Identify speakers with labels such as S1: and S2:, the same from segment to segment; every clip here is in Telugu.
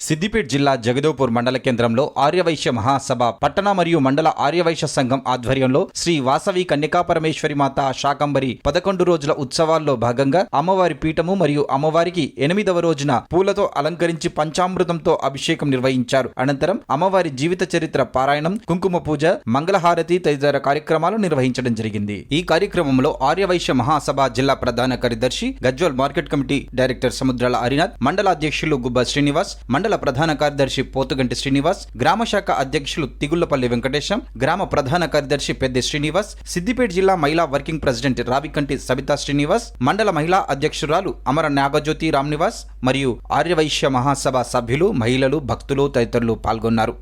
S1: సిద్దిపేట్ జిల్లా జగదేవ్పూర్ మండల కేంద్రంలో ఆర్యవైశ్య మహాసభ పట్టణ మరియు మండల ఆర్యవైశ్య సంఘం ఆధ్వర్యంలో శ్రీ వాసవి కన్యకాపరమేశ్వరి మాత శాకంబరి పదకొండు రోజుల ఉత్సవాల్లో భాగంగా అమ్మవారి పీఠము మరియు అమ్మవారికి ఎనిమిదవ రోజున పూలతో అలంకరించి పంచామృతంతో అభిషేకం నిర్వహించారు. అనంతరం అమ్మవారి జీవిత చరిత్ర పారాయణం కుంకుమ పూజ మంగళహారతి తదితర కార్యక్రమాలు నిర్వహించడం జరిగింది. ఈ కార్యక్రమంలో ఆర్యవైశ్య మహాసభ జిల్లా ప్రధాన కార్యదర్శి Gajwel market committee director Samudrala Harinath మండల అధ్యక్షులు గుబ్బ శ్రీనివాస్ మండల ప్రధాన కార్యదర్శి పోతుగంటి శ్రీనివాస్ గ్రామ శాఖ అధ్యక్షులు తిగుళ్ళపల్లి వెంకటేశం గ్రామ ప్రధాన కార్యదర్శి పెద్ది శ్రీనివాస్ సిద్దిపేట జిల్లా మహిళా వర్కింగ్ ప్రెసిడెంట్ రావికంటి సబితా శ్రీనివాస్ మండల మహిళా అధ్యక్షురాలు అమర నాగజ్యోతి రామ్నివాస్ మరియు ఆర్యవైశ్య మహాసభ సభ్యులు మహిళలు భక్తులు తదితరులు పాల్గొన్నారు.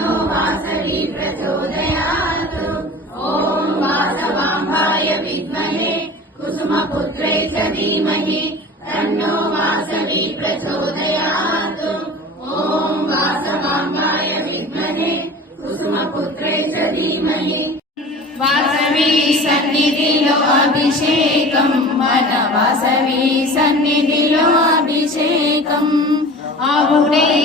S1: ो
S2: वासवी प्रचोदयात्। ॐ वासवाम्बाय विद्महे कुसुमपुत्रे च धीमहि तन्नो वासवी प्रचोदयात्। ॐ वासवाम्बाय विद्महे कुसुमपुत्रे च धीमहि। वासवी सन्निधिलो अभिषेकम् मन वासवी सन्निधिलो अभिषेकम्। आहुरे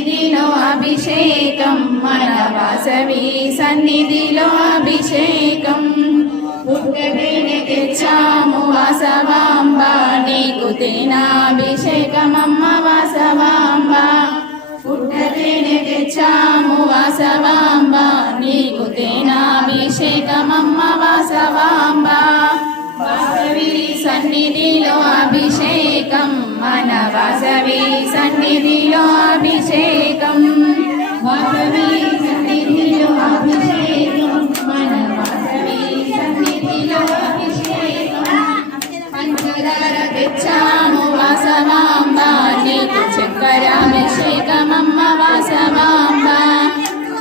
S2: సన్నిధిలో అభిషేకం మన వాసవి సన్నిధిలో అభిషేకం. పుట్టబేని తెచ్చాము వాసవాంబ నీకు తినాభిషేకమమ్మ వాసవాంబ. పుట్టబేని తెచ్చాము వాసవాంబ నీకు తినాభిషేకమమ్మ వాసవాంబ. వాసవి సన్నిధిలో అభిషేకం మన వాసవి సన్నిధిలో అభిషేకం. పంచదార తెచ్చాము వాసమాంబాని నీకు చక్కరాభిషేకమమ్మ వాసవాంబ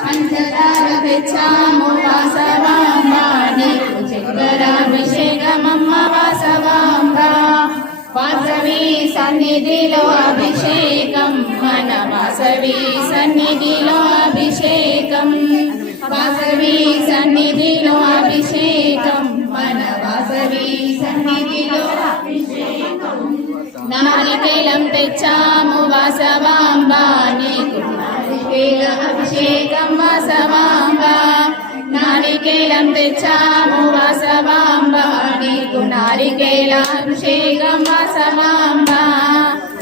S2: పంచదార తెచ్చాము వాసమాంబాని నీకు చక్కరాభిషేకమమ్మ వాసవాంబ వాసవి సన్నిధిలో అభిషేకం మన వాసవి సన్నిధిలో అభిషేకం వాసవి నారికేలం తెచ్చాము వాసవాంబా నీకు నారికేల అభిషేకం వాసవాంబా. నారికేలం తెచ్చాము వాసవాంబా నీకు నారికేల అభిషేకం వాసవాంబా.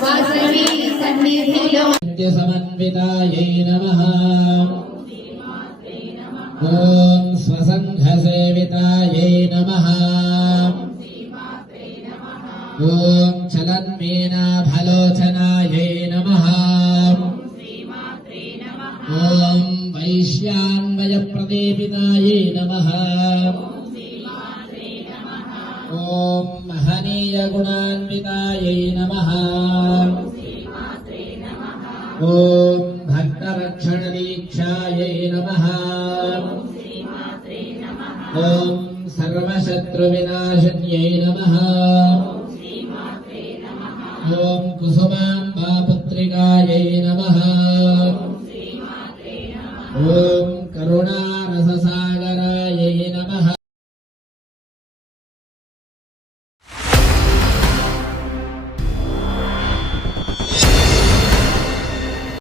S2: వాసుని సన్నిధిలో
S3: సమన్వితాయై నమః. ఓం స్వసంఘసేవితాయై నమః. ఓం वैश्यान्वयप्रदीपितायै नमः ॐ महनीयगुणान्वितायै नमः ॐ भक्तरक्षणदीक्षायै नमः ॐ सर्वशत्रुविनाशिन्यै नमः ॐ कुसुमा